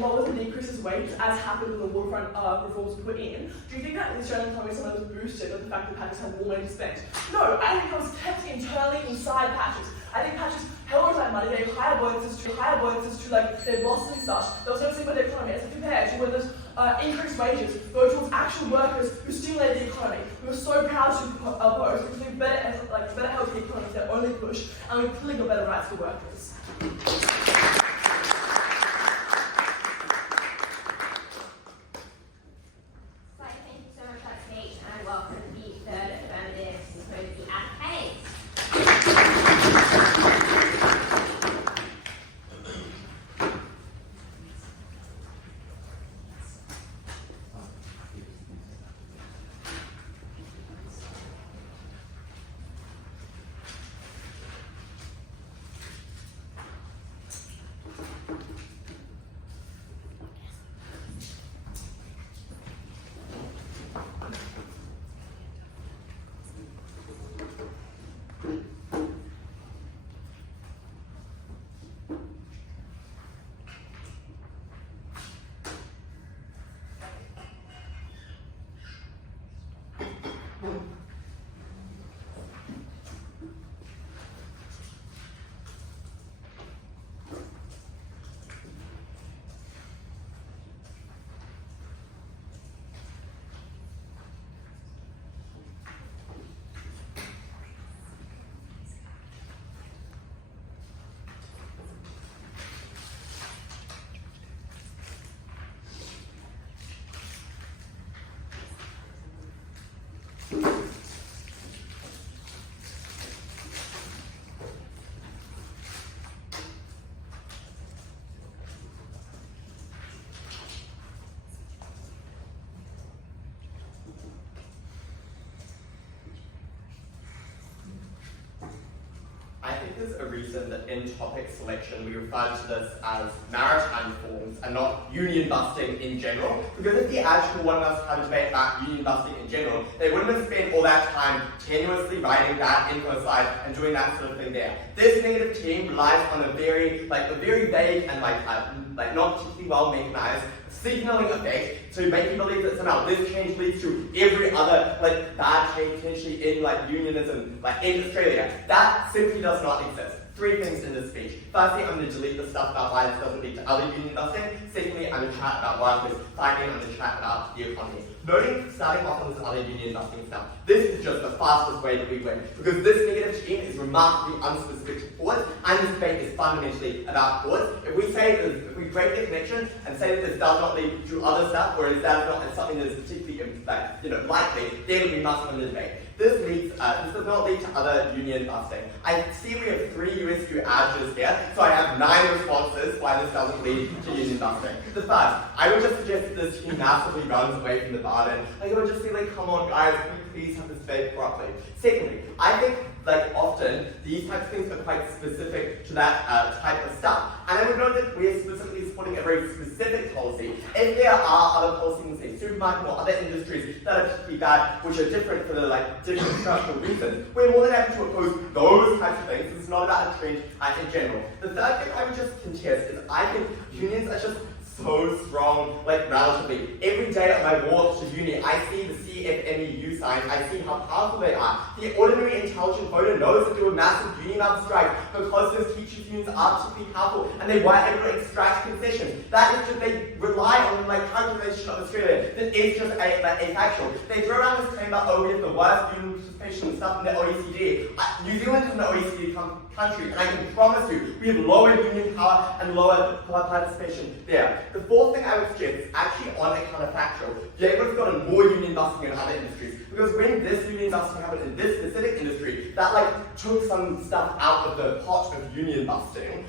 lowers and decreases wages, as happened when the waterfront reforms were put in, do you think that the Australian economy somehow was boosted by the fact that Patrick's had more money to spend? No, I think it was kept internally inside Patrick's. I think Patrick's held on that money, gave higher bonuses to their bosses and such. There was no thing about the economy as compared to when those increased wages go towards actual workers who stimulate the economy. We were so proud to oppose because we better help the economy, it's their only push, and we clearly got better rights for workers. I think there's a reason that in topic selection we refer to this as maritime reforms and not union busting in general, because if the actual wanted us to have a debate about union busting in general, they wouldn't have spent all that time tenuously writing that info slide and doing that sort of thing there. This negative team relies on a very vague and not particularly well mechanized signaling effect to make you believe that somehow this change leads to every other bad change potentially in unionism in Australia. That simply does not exist. Three things in this speech. Firstly, I'm going to delete the stuff about why this doesn't lead to other union busting. Secondly, I'm going to chat about workers. Finally, I'm going to chat about the economy. Noting, starting off on this other union busting stuff, this is just the fastest way that we win, because this negative team is remarkably unspecific to ports, and this debate is fundamentally about ports. If we break the connection and say that this does not lead to other stuff, or it is not something that is particularly likely, then we must win the debate. This does not lead to other union busting. I see we have 3 USU averages here, so I have 9 responses why this doesn't lead to union busting. The first, I would just suggest that this team massively runs away from the bargain. I would just say, come on guys, can we please have this debate properly? Secondly, I think often these types of things are quite specific to that type of stuff. And I would note that we are specifically supporting a very specific policy. If there are other policies in, say, supermarket or other industries that are particularly bad, which are different for the different structural reasons, we're more than happy to oppose those types of things. It's not about a trend in general. The third thing I would just contest is I think unions are just so strong, like relatively. Every day on my walk to uni, I see the CFMEU signs, I see how powerful they are. The ordinary intelligent voter knows that there were massive union strikes because those teachers' unions are particularly powerful and they weren't able to extract concessions. That is just, they rely on like calculation of Australia. That is just a factual. They throw around this claim about, oh, we have the worst union participation and stuff in the OECD. New Zealand is an OECD country, and I can promise you, we have lower union power and lower participation there. The fourth thing I would suggest is actually on a counterfactual. Labour has gotten more union busting in other industries, because when this union busting happened in this specific industry, that like took some stuff out of the pot of union busting,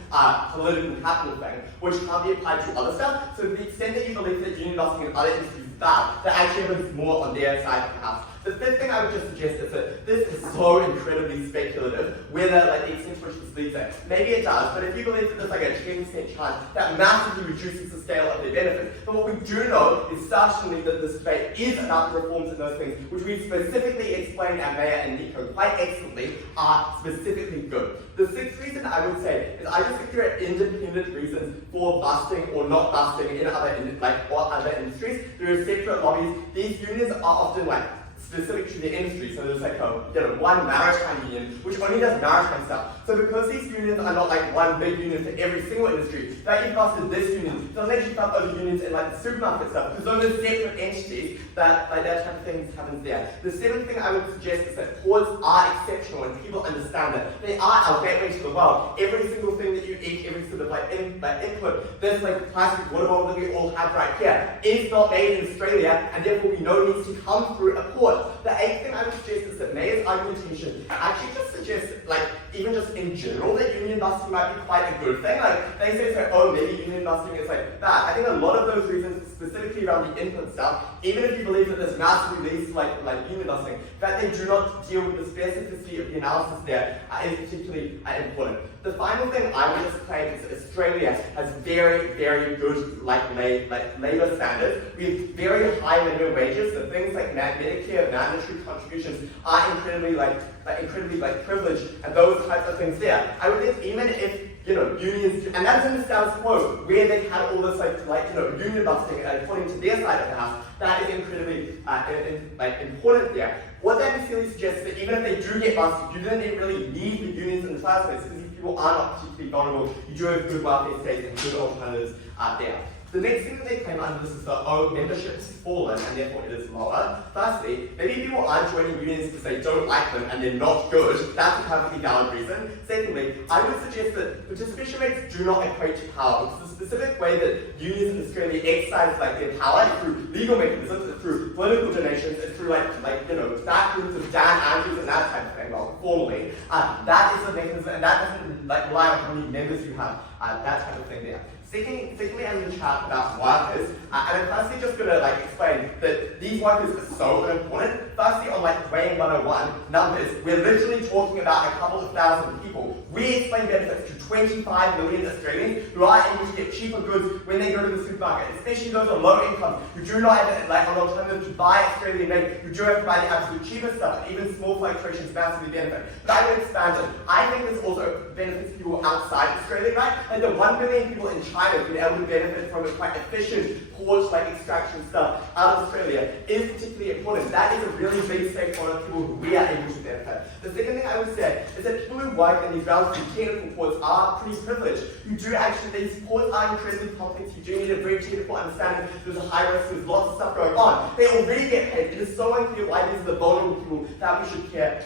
political capital thing, which can't be applied to other stuff. So to the extent that you believe that union busting in other industries is bad, that actually happens more on their side of the house. The fifth thing I would just suggest is that this is so incredibly speculative, whether like the extent to which this leads there. Maybe it does, but if you believe that there's like a 10% chance, that massively reduces the scale of their benefits. But what we do know is certainly that this debate is about the reforms in those things, which we specifically explained at Maya and Nico quite excellently, are specifically good. The sixth reason I would say is I just think there are independent reasons for busting or not busting in other other industries. There are separate lobbies. These unions are often like specific to the industry, so there's like one maritime union which only does maritime stuff. So because these unions are not like one big union for every single industry, that you busted this union doesn't actually start other unions in like the supermarket stuff, because those are separate entities that like that type of thing happens there. The seventh thing I would suggest is that ports are exceptional and people understand that. They are our gateway to the world. Every single thing that you eat, every sort of input, this like plastic water bottle that we all have right here, is not made in Australia, and therefore we know it needs to come through a port. The eighth thing I would suggest is that May's argumentation actually just suggests, like, even just in general, that union busting might be quite a good thing. Like, they say, oh, maybe union busting is like bad. I think a lot of those reasons, specifically around the input stuff, even if you believe that this massively leads to like union busting, that they do not deal with the specificity of the analysis there is particularly important. The final thing I would just claim is that Australia has very, very good labour standards. We have very high minimum wages, so things like Medicare, mandatory contributions are incredibly privileged, and those types of things there. I would think even if unions, and that's in the status quo, where they had all this union busting according to their side of the house, that is incredibly important there. What that necessarily suggests is that even if they do get busted, you don't really need the unions in the first place, because these people are not particularly vulnerable. You do have good welfare states and good alternatives there. The next thing that they claim under this is that, membership's fallen and therefore it is lower. Firstly, maybe people aren't joining unions because they don't like them and they're not good. That's a perfectly valid reason. Secondly, I would suggest that participation rates do not equate to power, because the specific way that unions in Australia exercise their power is through legal mechanisms, it's through political donations, it's through backrooms of Dan Andrews and that type of thing, formally. That is a mechanism, and that doesn't rely on how many members you have, that type of thing there. Secondly, I'm going to chat about workers, and I'm firstly just going to explain that these workers are so important. Firstly, on Weighing 101 numbers, we're literally talking about a couple of thousand people. We explain benefits to 25 million Australians who are able to get cheaper goods when they go to the supermarket, especially those on low income who do not have an alternative to buy Australian made, who do have to buy the absolute cheapest stuff, and even small fluctuations massively benefit. But I would expand it. I think this also benefits people outside Australia, right? Like the 1 billion people in China who are able to benefit from a quite efficient port extraction stuff out of Australia is particularly important. That is a really big stakeholder of people who we are able to benefit. The second thing I would say is that people who work in these relatively technical ports are pretty privileged. These ports are incredibly complex. You do need a very technical understanding. There's a high risk, there's lots of stuff going on. They already get paid. It is so unclear why these are the vulnerable people that we should care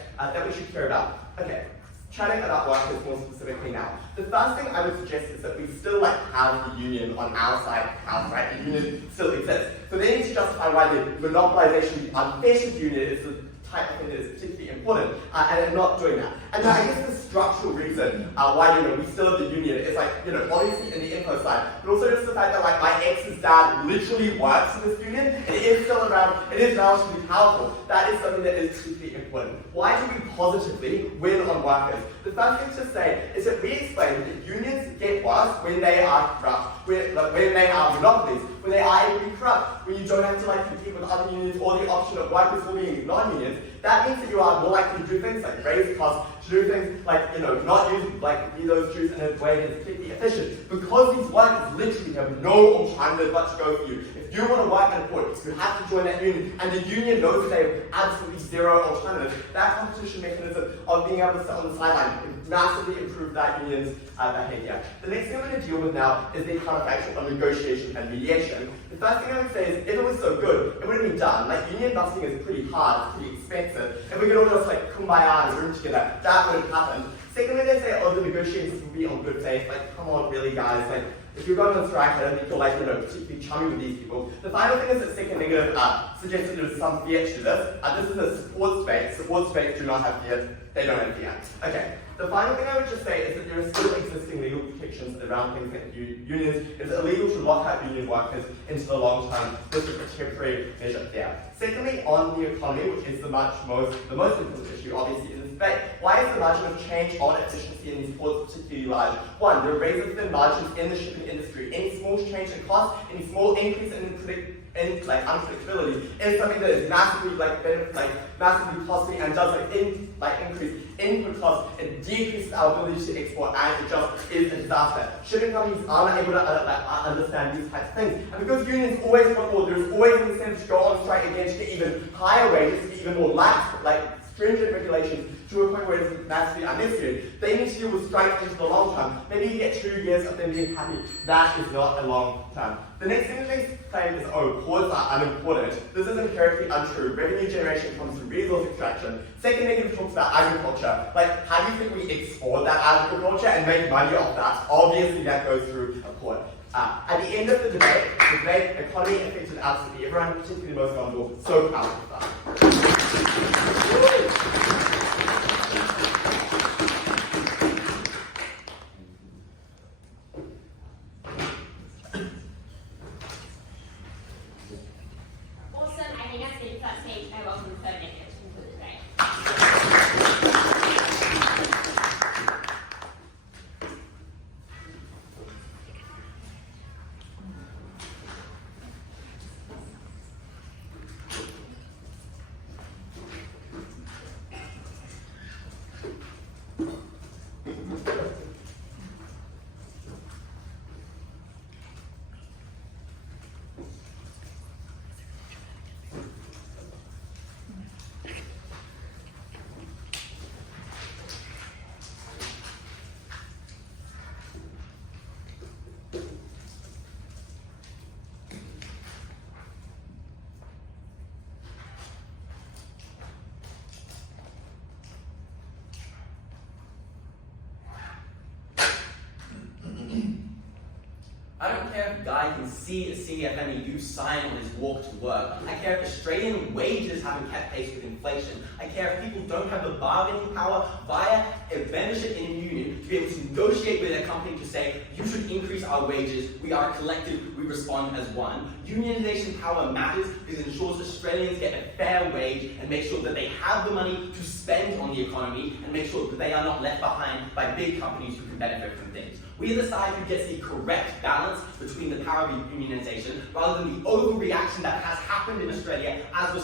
about. Okay. Chatting about workers more specifically now. The first thing I would suggest is that we still have the union on our side of the house, right? The union still exists. So they need to justify why the monopolization, the unfettered union is the type of thing that is particularly important, and they're not doing that. And I guess the structural reason why we still have the union is obviously in the info side, but also just the fact that my ex's dad literally works in this union, and it is still around, it is relatively powerful. That is something that is particularly important. Why do we positively win on workers? The first thing to say is that we explain that unions get worse when they are corrupt, when they are monopolies. when they are able to be corrupt, when you don't have to like compete with other unions or the option of workers for being non-unions, that means that you are more likely to do things like raise costs, to do things like, not use, like, those juice in a way that is particularly efficient. Because these workers literally have no alternative but to go for you. If you want to work at a port, you have to join that union, and the union knows that they have absolutely zero alternatives. That competition mechanism of being able to sit on the sideline can massively improve that union's behavior. The next thing I'm going to deal with now is the counterfactual of negotiation and mediation. The first thing I would say is, if it was so good, it would have been done. Like, union busting is pretty hard, it's pretty expensive. If we could all just like kumbaya and room together, that would have happened. Secondly, they say, oh, the negotiations will be on good faith. Like, come on, really, guys. Like, if you're going on strike, I don't think you're like, particularly chummy with these people. The final thing is that second negative suggests that there's some fiat to this. This is a support space. Support space do not have fiat. They don't have fiat. Okay. The final thing I would just say is that there are still existing legal protections around things like unions. It's illegal to lock out union workers into the long term with a temporary measure there. Secondly, on the economy, which is the most important issue, obviously, in this debate, why is the margin of change on efficiency in these ports particularly large? One, there are razor thin margins in the shipping industry. Any small change in cost, any small increase in unpredictability is something that is massively massively costly and does increase input costs. It decreases our ability to export, and it just is a disaster. Shipping companies aren't able to understand these types of things, and because unions always want more, there's always an incentive to go on strike again to get even higher wages, to get even more lax, stringent regulations to a point where it's massively unnecessary. They need to deal with strikes into the long term. Maybe you get 2 years of them being happy. That is not a long term. The next thing that they claim is, ports are unimportant. This is empirically untrue. Revenue generation comes from resource extraction. Second negative talks about agriculture. Like, how do you think we export that agriculture and make money off that? Obviously, that goes through a port. At the end of the debate, economy affected absolutely everyone, particularly the most vulnerable. So proud of that. Awesome. I think that's the first page. I welcome the third negative to conclude the debate. I don't care if Guy can see a CFMEU sign on his walk to work. I care if Australian wages haven't kept pace with inflation. I care if people don't have the bargaining power via a membership in a union to be able to negotiate with their company to say, you should increase our wages, we are a collective, we respond as one. Unionization power matters because it ensures Australians get a fair wage and make sure that they have the money to spend on the economy and make sure that they are not left behind by big companies who can benefit from things. We are the side who gets the correct balance between the power of unionization rather than the overreaction that has happened in Australia as a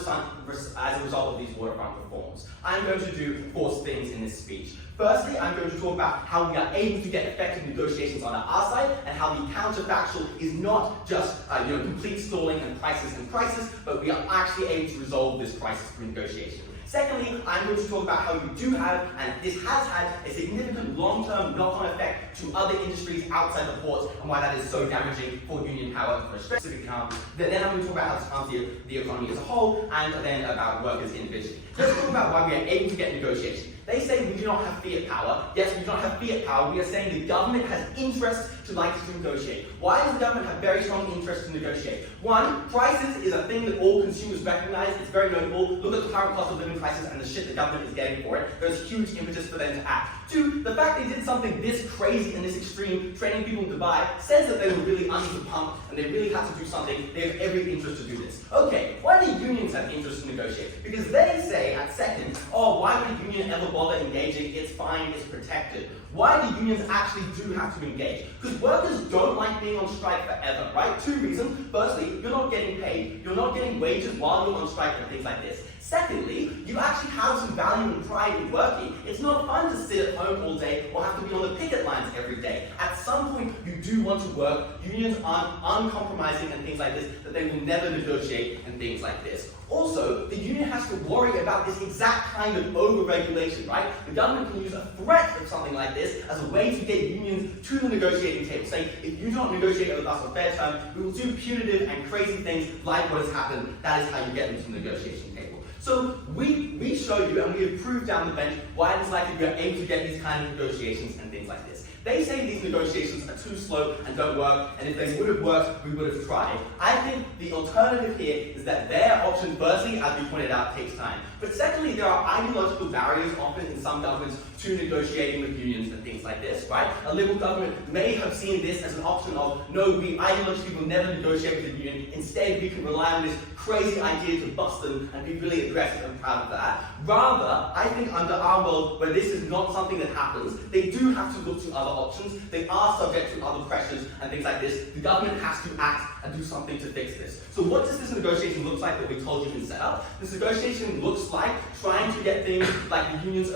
result of these waterfront reforms. I'm going to do 4 things in this speech. Firstly, I'm going to talk about how we are able to get effective negotiations on our side and how the counterfactual is not just complete stalling and crisis, but we are actually able to resolve this crisis through negotiation. Secondly, I'm going to talk about how you do have, and this has had, a significant long-term knock-on effect to other industries outside the ports and why that is so damaging for union power for a specific economy. Then I'm going to talk about how this harms the economy as a whole, and then about workers individually. Let's talk about why we are able to get negotiation. They say we do not have fiat power. Yes, we do not have fiat power. We are saying the government has interest to like to negotiate. Why does the government have very strong interest to negotiate? One, prices is a thing that all consumers recognize. It's very notable. Look at the current cost of living crisis and the shit the government is getting for it. There's huge impetus for them to act. Two, the fact they did something this crazy and this extreme, training people in Dubai, says that they were really under the pump and they really had to do something. They have every interest to do this. Okay, why do unions have interest to negotiate? Because they say at And second, why would a union ever bother engaging? It's fine, it's protected. Why do unions actually do have to engage? Because workers don't like being on strike forever, right? Two reasons. Firstly, you're not getting paid. You're not getting wages while you're on strike and things like this. Secondly, you actually have some value and pride in working. It's not fun to sit at home all day or have to be on the picket lines every day. At some point, you do want to work. Unions aren't uncompromising and things like this, that they will never negotiate and things like this. Also, the union has to worry about this exact kind of over-regulation, right? The government can use a threat of something like this as a way to get unions to the negotiating table, saying, if you don't negotiate with us on fair terms, we will do punitive and crazy things like what has happened. That is how you get them to the negotiation table. So we show you, and we have proved down the bench, why it is likely we are able to get these kind of negotiations and things like this. They say these negotiations are too slow and don't work, and if they would have worked, we would have tried. I think the alternative here is that their option, firstly, as we pointed out, takes time. But secondly, there are ideological barriers often in some governments to negotiating with unions and things like this, right? A Liberal government may have seen this as an option of, no, we ideologically will never negotiate with the union. Instead, we can rely on this crazy idea to bust them and be really aggressive and proud of that. Rather, I think under our world, where this is not something that happens, they do have to look to other options. They are subject to other pressures and things like this. The government has to act and do something to fix this. So what does this negotiation look like that we told you can set up? This negotiation looks like trying to get things like the unions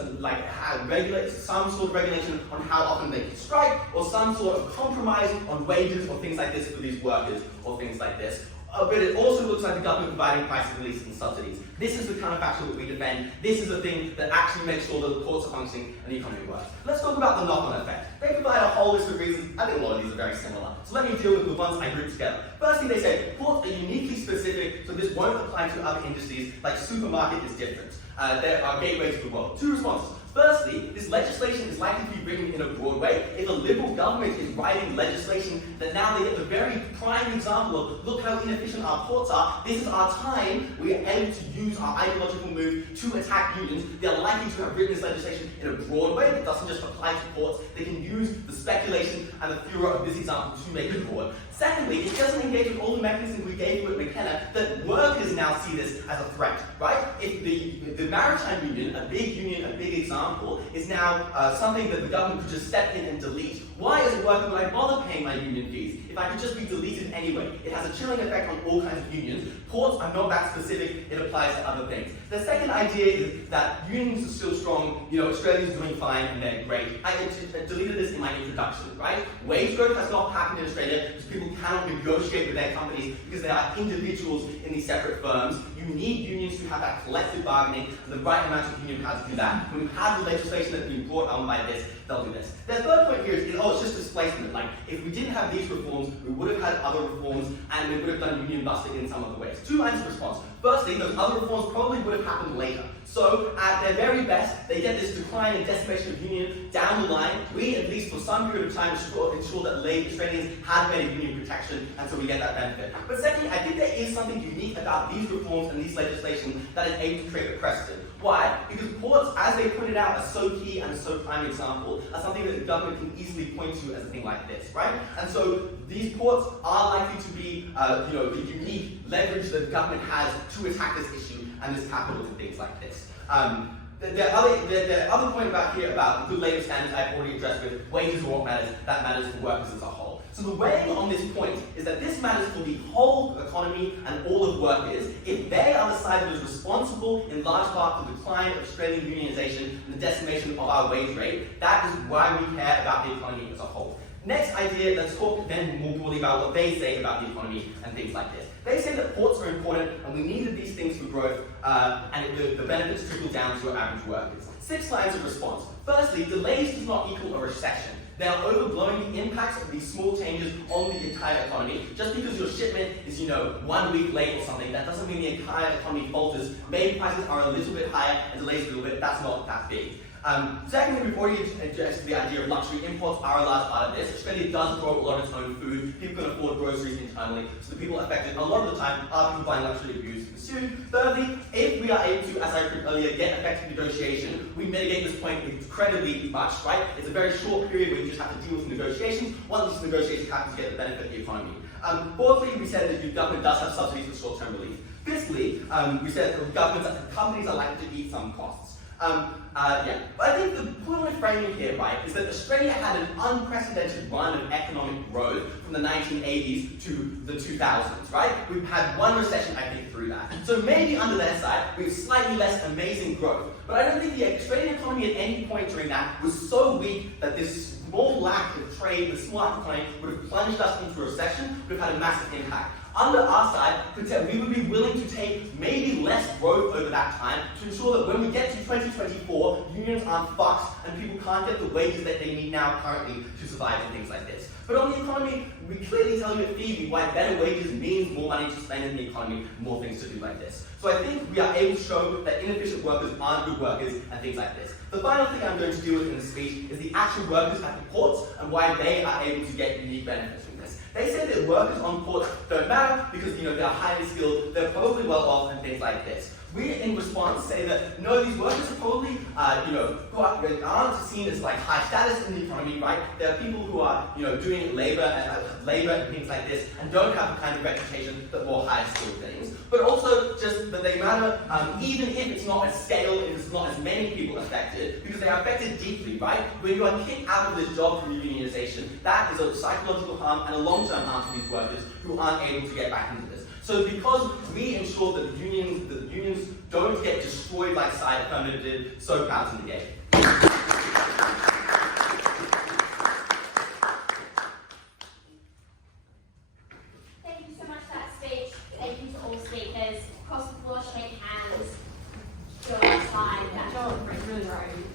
regulate some sort of regulation on how often they can strike, or some sort of compromise on wages or things like this for these workers, or things like this. But it also looks like the government providing price relief and subsidies. This is the counterfactual that we defend. This is the thing that actually makes sure that the courts are functioning and the economy works. Let's talk about the knock-on effect. They provide a whole list of reasons. I think a lot of these are very similar. So let me deal with the ones I grouped together. Firstly, they say courts are uniquely specific, so this won't apply to other industries, like supermarket is different. There are gateways to the world. Two responses. Firstly, this legislation is likely to be written in a broad way. If a Liberal government is writing legislation, then now they get the very prime example of, look how inefficient our courts are. This is our time. We are able to use our ideological move to attack unions. They are likely to have written this legislation in a broad way that doesn't just apply to courts. They can use the speculation and the furor of this example to make it broad. Secondly, it doesn't engage with all the mechanisms we gave you at McKenna that workers now see this as a threat, right? If the Maritime Union, a big union, a big example, is now something that the government could just step in and delete. Why, as a worker, would I bother paying my union fees if I could just be deleted anyway? It has a chilling effect on all kinds of unions. Courts are not that specific, it applies to other things. The second idea is that unions are still strong, Australia's doing fine and they're great. I deleted this in my introduction, right? Wage growth has not happened in Australia because people cannot negotiate with their companies because they are individuals in these separate firms. You need unions to have that collective bargaining and the right amount of union power to do that. When we have the legislation that's been brought on by this, they'll do this. The third point here is, it's just displacement. Like, if we didn't have these reforms, we would have had other reforms and we would have done union busting in some other ways. Two lines of response. Firstly, those other reforms probably would have happened later. So, at their very best, they get this decline and decimation of union down the line. We, at least for some period of time, ensure that Australians had better union protection, and so we get that benefit. But secondly, I think there is something unique about these reforms and these legislation that is able to create a precedent. Why? Because courts, as they pointed out, are so key and a so prime example, are something that the government can easily point to as a thing like this, right? And so these courts are likely to be, the unique leverage that the government has to attack this issue and this capital and things like this. The other point about here about good labour standards I've already addressed with wages are what matters, that matters for workers as a whole. So the weighing on this point is that this matters for the whole economy and all of workers if they are the side that is responsible in large part for the decline of Australian unionisation and the decimation of our wage rate. That is why we care about the economy as a whole. Next idea, let's talk then more broadly about what they say about the economy and things like this. They say that ports are important and we needed these things for growth and the benefits trickle down to our average workers. 6 lines of response. Firstly, delays does not equal a recession. They are overblowing the impacts of these small changes on the entire economy. Just because your shipment is, 1 week late or something, that doesn't mean the entire economy falters. Maybe prices are a little bit higher and delays a little bit, that's not that big. Secondly, we've already addressed the idea of luxury. Imports are a large part of this. Australia does grow a lot of its own food. People can afford groceries internally. So the people affected a lot of the time are people buying luxury goods consumed. Thirdly, if we are able to, as I said earlier, get effective negotiation, we mitigate this point incredibly much, right? It's a very short period where you just have to deal with negotiations. Once these negotiations happen to get the benefit of the economy. Fourthly, we said that the government does have subsidies for short-term relief. Fifthly, we said that companies are likely to eat some costs. But I think the point we're framing here, right, is that Australia had an unprecedented run of economic growth from the 1980s to the 2000s, right? We've had one recession, I think, through that. So maybe under their side, we have slightly less amazing growth. But I don't think the Australian economy at any point during that was so weak that this small lack of trade, the small lack of economy, would have plunged us into a recession, would have had a massive impact. Under our side, we would be willing to take maybe less growth over that time to ensure that when we get to 2024, unions aren't fucked and people can't get the wages that they need now currently to survive and things like this. But on the economy, we clearly tell you at Phoebe why better wages means more money to spend in the economy, more things to do like this. So I think we are able to show that inefficient workers aren't good workers and things like this. The final thing I'm going to deal with in this speech is the actual workers at the ports and why they are able to get unique benefits from this. They say that workers on ports don't matter because they're highly skilled, they're probably well off and things like this. We, in response, say that no, these workers are probably, who aren't seen as like high status in the economy, right? There are people who are, doing labor and things like this, and don't have the kind of reputation that more high skilled things. But also just that they matter, even if it's not at scale, if it's not as many people affected, because they are affected deeply, right? When you are kicked out of this job through unionization, that is a psychological harm and a long-term harm to these workers who aren't able to get back into this. So because we ensure that the unions don't get destroyed like side affirmative did, so proud to negate. Thank you so much for that speech. Thank you to all speakers. Across the floor, shake hands. Go outside. That's really right.